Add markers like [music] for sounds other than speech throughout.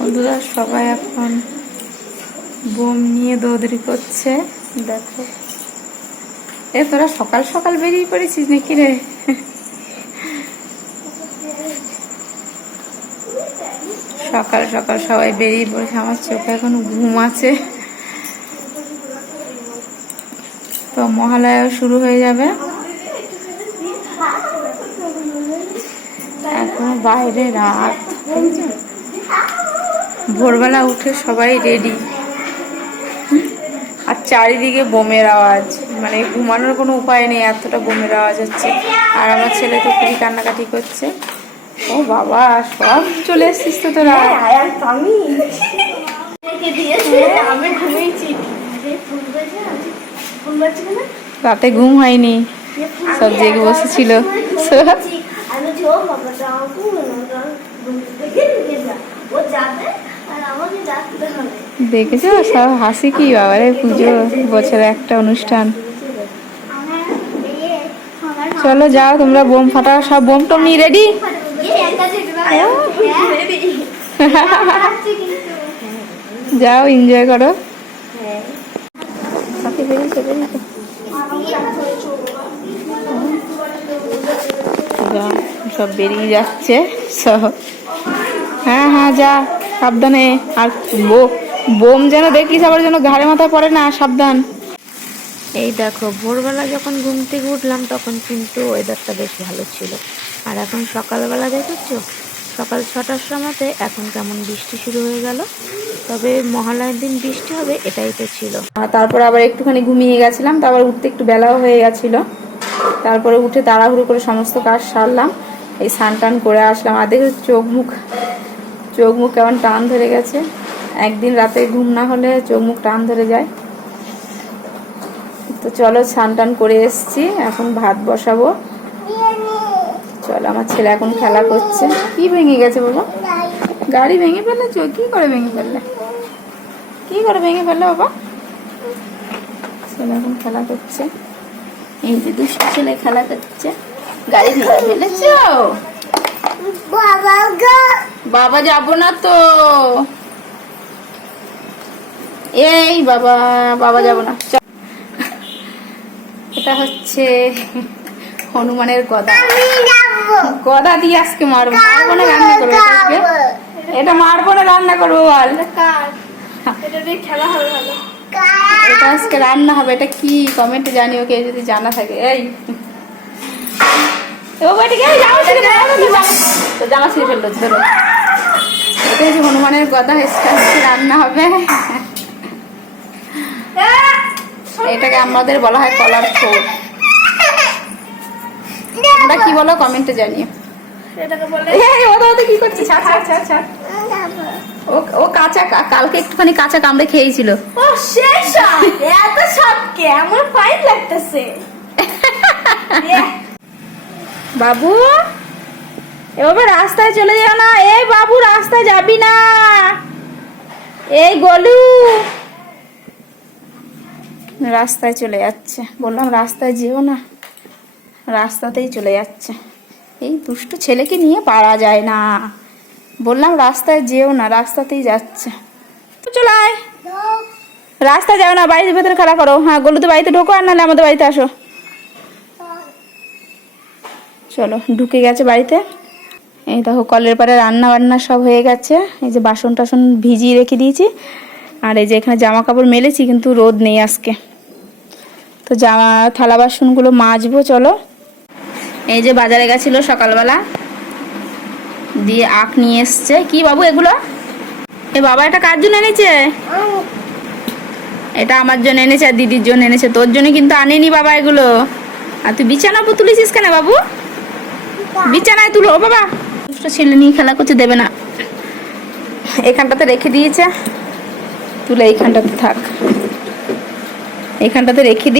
বন্ধুরা, সবাই এখন বোম নিয়ে দৌড়ি করছে। দেখো। এ, তোরা সকাল সকাল বেরিয়ে পড়েছিস নাকি রে? সকাল সকাল সবাই বেরিয়ে পড়েছে, আমার চোখে এখন ঘুম আছে। তো মহালয়াও শুরু হয়ে যাবে। এখন বাইরে রাত? ভোরবেলা উঠে সবাই রেডি আর চারিদিকে বোমের আওয়াজ মানে ঘুমানোর কোনো উপায় নেই এতটা বোমের আওয়াজ হচ্ছে আর আমার ছেলে তো খুবই কান্নাকাটি করছে ও বাবা সব চলে এসছিস তো তোরা আমি রাতে ঘুম হয়নি সব জেগে বসেছিল ও যাবে দেখেছ? সব হাসি কি বাবারে? পুজো, বছরে একটা অনুষ্ঠান। চলো যাও, তোমরা বোম ফাটাও, সব বোম টম নিয়ে রেডি যাও এনজয় করো। সব বেরিয়ে যাচ্ছে, সব। হ্যাঁ হ্যাঁ যা। সাবধানে। আর বোম যেন দেখিস আবার যেন ঘাড়ে মাথায় পড়ে না সাবধান। এই দেখো ভোরবেলা যখন ঘুম থেকে উঠলাম তখন কিন্তু ওয়েদারটা বেশ ভালো ছিল। আর এখন সকালবেলা দেখেছ? সকাল ছটার সময়তে এখন কেমন বৃষ্টি শুরু হয়ে গেল। তবে মহালয়ের দিন বৃষ্টি হবে এটাই তো ছিল। তারপর আবার একটুখানি ঘুমিয়ে গেছিলাম তারপর উঠতে একটু বেলাও হয়ে গেছিল। তারপরে উঠে তাড়াহুড়ো করে সমস্ত কাজ সারলাম। এই স্নান টান করে আসলাম। আর দেখো চোখ মুখ চোখ মুখ কেমন টান ধরে গেছে। একদিন রাতে ঘুম না হলে চোখ মুখ টান ধরে যায়। তো চলো স্নান টান করে এসছি, এখন ভাত বসাবো। চলো, আমার ছেলে এখন খেলা করছে। কি ভেঙে গেছে বাবা? গাড়ি ভেঙে ফেললে কি করে ভেঙে ফেললে? কি করে ভেঙে ফেললে বাবা? ছেলে এখন খেলা করছে। এই যে দুষ্ট ছেলে খেলা করছে। গাড়ি ভেঙে ফেলেছ? বাবা যাব না তো। এই বাবা বাবা যাব না। এটা হচ্ছে হনুমানের গদা। গদা দিয়ে আজকে মারবো। মারবো না রান্না করব এটা আজকে এটা মারবো না রান্না করব বল। এটা আজকে রান্না হবে। এটা কি? কমেন্টে জানিও কেউ যদি জানা থাকে। এই। জামা ছিঁড়ে ফেলল ধরো এটা হচ্ছে হনুমানের আজকে রান্না হবে। এটাকে আমাদের বলা হয় কলার তোমরা কি বলো কমেন্টে জানিও। কি ও ও কাঁচা কালকে একটুখানি কাঁচা কামড়ে খেয়েছিল। ও শেষ এত সব কেমন ফাইন লাগতেছে। [laughs] বাবু এভাবে রাস্তায় চলে যাও না এই বাবু রাস্তায় যাবি না। এই গলু। রাস্তায় চলে যাচ্ছে বললাম রাস্তায় যেও না রাস্তাতেই চলে যাচ্ছে। এই দুষ্টু ছেলেকে নিয়ে পারা যায় না। বললাম রাস্তায় যেও না রাস্তাতেই যাচ্ছে। তো চলে আয়। রাস্তা যাও না বাড়ির ভেতরে খেলা করো। হ্যাঁ গলুতে বাড়িতে ঢোকো আর নাহলে আমাদের বাড়িতে আসো। চলো, ঢুকে গেছে বাড়িতে। এই দেখো, কলের পারে রান্না বান্না সব হয়ে গেছে। এই যে বাসন টাসন ভিজিয়ে রেখে দিয়েছি। আর এই যে এখানে জামা কাপড় মেলেছি, কিন্তু রোদ নেই আজকে। তো জামা, থালা বাসনগুলো মাজবো, চলো। এই যে বাজারে গেছিল সকালবেলা। দিয়ে আখ নিয়ে এসছে। কি বাবু এগুলো? এ বাবা, এটা কার জন্য এনেছে? এটা আমার জন্য এনেছে আর দিদির জন্য এনেছে। তোর জন্য কিন্তু আনেনি বাবা এগুলো। আর তুই বিছানা তুলিছিস কেন বাবু? বিছানায় তুলো বাবা। ছেলে নিয়ে খেলা করতে দেবে না। এখানটাতে রেখে দিয়েছে। তুলে এইখানটাতে থাক। এইখানটাতে রেখে দি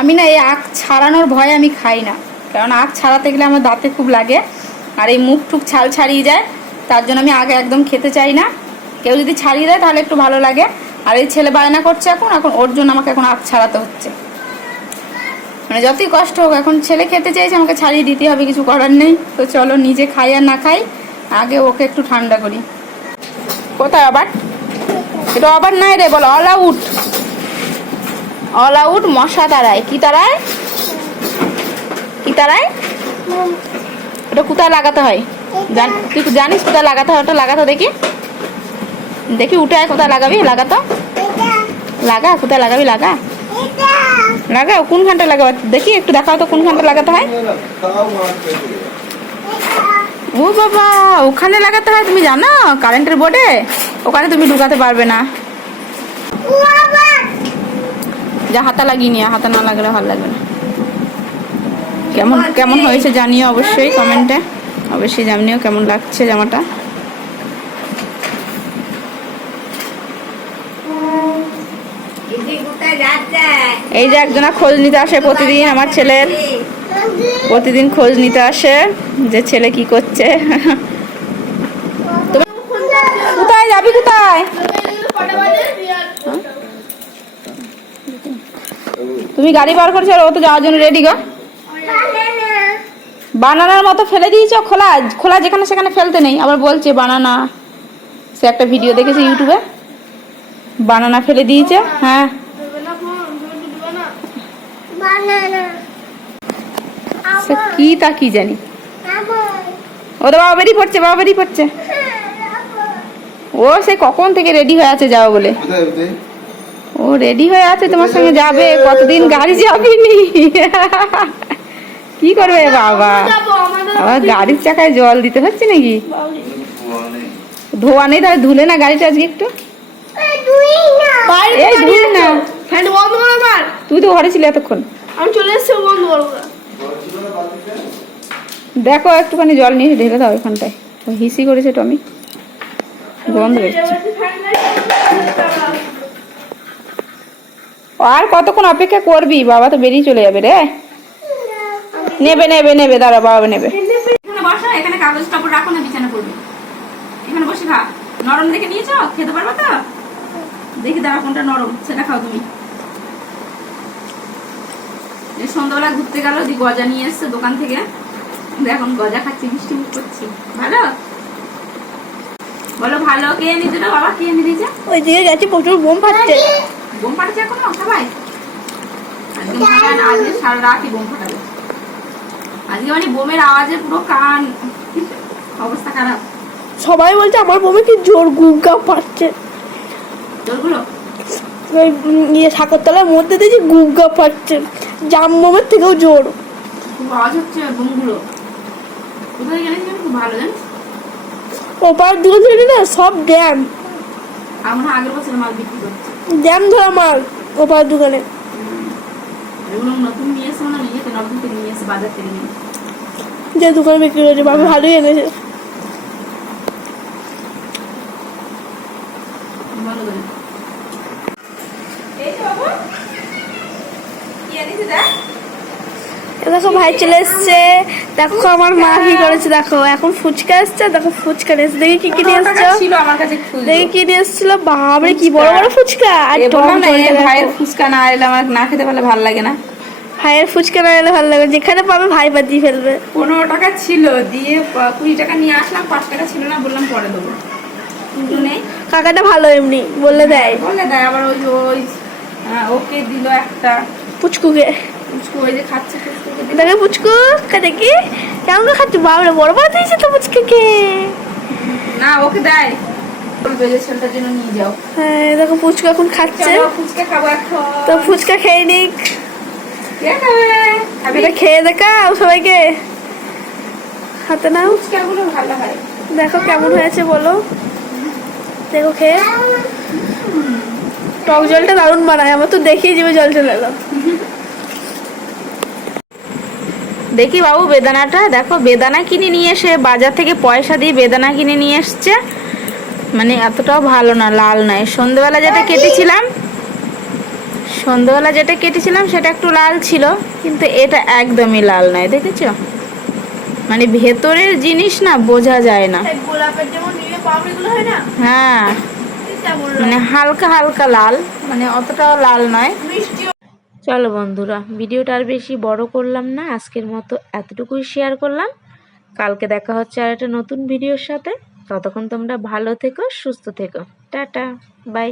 আমি না এই আখ ছাড়ানোর ভয়ে আমি খাই না। কারণ আখ ছাড়াতে গেলে আমার দাঁতে খুব লাগে। আর এই মুখ টুক ছাল ছাড়িয়ে যায়, তার জন্য আমি আগে একদম খেতে চাই না। কেউ যদি ছাড়িয়ে দেয়, তাহলে একটু ভালো লাগে। আর এই ছেলে বায়না করছে এখন এখন ওর জন্য আমাকে এখন আখ ছাড়াতে হচ্ছে। মানে যতই কষ্ট হোক এখন ছেলে খেতে চাইছে আমাকে ছাড়িয়ে দিতে হবে কিছু করার নেই। তো চলো নিজে খাই আর না খাই আগে ওকে একটু ঠান্ডা করি। কোথায় আবার? এটা আবার নাই রে বলো অল আউট অল আউট মশা তারায়। কি তারায়? কি তারায়? ওটা কোথায় লাগাতে হয়? জান তুই জানিস কোথায় লাগাতে হয়? ওটা লাগাতো দেখি। দেখি উঠে কোথায় লাগাবি? লাগাতো? লাগা কোথায় লাগাবি? লাগা। লাগাও কোনখানটা লাগাবো দেখি, একটু দেখাও তো কোনখানটা লাগাতে হয়। ও বাবা, ওখানে লাগাতে হয়, তুমি জানো? কারেন্টের বোর্ডে? ওখানে তুমি ঢুকাতে পারবে না। যা, হাতা লাগিয়ে নিয়ে হাতা না লাগলে ভালো লাগবে না। কেমন কেমন হয়েছে জানিও অবশ্যই কমেন্টে। অবশ্যই জানিও কেমন লাগছে জামাটা। এই যে একজনা খোঁজ নিতে আসে প্রতিদিন, আমার ছেলের। প্রতিদিন খোঁজ নিতে আসে যে ছেলে কি করছে। কোথায় যাবি কোথায়? তুমি গাড়ি বার করছ ও তো যাওয়ার জন্য রেডি গো। বানানার মতো ফেলে দিয়েছ খোলা খোলা যেখানে সেখানে ফেলতে নেই। আবার বলছে বানানা। সে একটা ভিডিও দেখেছে ইউটিউবে বানানা ফেলে দিয়েছে হ্যাঁ। কি তা কি জানি। ও তো বাবা বেরিয়ে পড়ছে বাবা বেরিয়ে পড়ছে। ও সে কখন থেকে রেডি হয়ে আছে যাও বলে। ও রেডি হয়ে আছে তোমার সঙ্গে যাবে? কতদিন গাড়ি যাবিনি। কি করবে বাবা? আবার গাড়ির চাকায় জল দিতে হচ্ছে নাকি? ধোয়া নেই তাহলে ধুলে না গাড়িটা আজকে একটু? এই ধুই না। ফ্যান বন্ধ করো আমার তুই তো ঘরে ছিলি এতক্ষণ। আমি চলে এসেছি বন্ধ করো দেখো একটুখানি জল নিয়ে ঢেলে দাও এখানটায় ও হিসি করেছে টমি। গন্ধ বেরোচ্ছে। আর কতক্ষণ অপেক্ষা করবি? বাবা তো বেরিয়ে চলে যাবে রে। নেবে নেবে নেবে দাঁড়া বাবা নেবে। এখানে বসো এখানে কাগজ কাপড় রাখো না বিছানা করবে এখানে বসে খা নরম দেখে নিয়েছো? খেতে পারবে তো? দেখি দাঁড়া কোনটা নরম সেটা খাও তুমি। সন্ধ্যাবেলা ঘুরতে গেল দি গজা নিয়ে এসছে দোকান থেকে। এখন গজা খাচ্ছি মিষ্টি মুখ করছি। ভালো? বলো ভালো কে এনে দিল বাবা? কে এনে দিয়েছে? ওই দিকে গেছে প্রচুর বোম ফাটছে। বোম ফাটাচ্ছে এখনও? সবাই? আজকে সারা রাতই বোম ফাটাবে। আজকে মানে বোমের আওয়াজে পুরো কান। অবস্থা খারাপ। সবাই বলছে আমার বোমে কি জোর গুগা ফাটছে? তোরগুলো ওই ইয়ে সাকরতলার মধ্যে দেখছি গুগা ফাটছে। জাম বোমের থেকেও জোর। আওয়াজ হচ্ছে বোমগুলো কোথায় গেলে খুব ভালো জানিস? ওপার দূর থেকে না সব ড্যাম। আর আগের বছর মাল বিক্রি করছে। ড্যাম ধরা মাল ওপার দোকানে। এগুলো নতুন নিয়ে এসে মনে নতুন থেকে নিয়ে এসে বাজার থেকে নিয়ে। যে দোকানে বিক্রি করেছে বাবু ভালোই এনেছে ভালো করে এই তো বাবু কি এনেছে দেখ এ দেখো ভাই চলে এসছে। দেখো আমার মা কি করেছে দেখো এখন ফুচকা এসছে দেখো ফুচকা নিয়ে এসছে দেখি কি কি নিয়ে এসছো। দেখি কি নিয়ে এসেছিল বাবরে কি বড় বড় ফুচকা। আর। ভাইয়ের ফুচকা না এলে আমার না খেতে পারলে ভালো লাগে না। ভাইয়ের ফুচকা না এলে ভালো লাগবে যেখানে পাবে ভাই বাদিয়ে ফেলবে। পনেরো টাকা ছিল দিয়ে কুড়ি টাকা নিয়ে আসলাম পাঁচ টাকা ছিল না বললাম পরে দেবো। কাকাটা ভালো এমনি বললে দেয়। বলে দেয় আবার ওই ওই ওকে দিল একটা। পুচকুকে। ফুচকু ওই যে খাচ্ছে দেখে। পুচকু দেখি? কেমন খাচ্ছি? বাবরে বড় বড় দিয়েছে তো পুচকুকে। না ওকে দেয়। হ্যাঁ দেখো পুচকু এখন খাচ্ছে। ফুচকা তো ফুচকা খেয়ে নিক। এটা খেয়ে দেখাও সবাইকে। হাতে নাও। দেখো কেমন হয়েছে বলো। দেখো খেয়ে। টক জলটা দারুণ বানায় আমার তো দেখিয়ে যাবে জল চলে এলো [laughs] দেখি বাবু বেদানাটা। দেখো বেদানা কিনে নিয়ে এসে বাজার থেকে পয়সা দিয়ে বেদানা কিনে নিয়ে এসছে। মানে এতটাও ভালো না লাল নয় সন্ধ্যেবেলা যেটা কেটেছিলাম সন্ধ্যেবেলা যেটা কেটেছিলাম সেটা একটু লাল ছিল কিন্তু এটা একদমই লাল নয় দেখেছ? মানে ভেতরের জিনিস না বোঝা যায় না। হয় হ্যাঁ। মানে হালকা হালকা লাল মানে অতটাও লাল নয়। মিষ্টি চলো বন্ধুরা, ভিডিওটা আর বেশি বড় করলাম না, আজকের মতো এতটুকুই শেয়ার করলাম। কালকে দেখা হচ্ছে আর একটা নতুন ভিডিওর সাথে। ততক্ষণ তোমরা ভালো থেকো, সুস্থ থেকো। Tata bye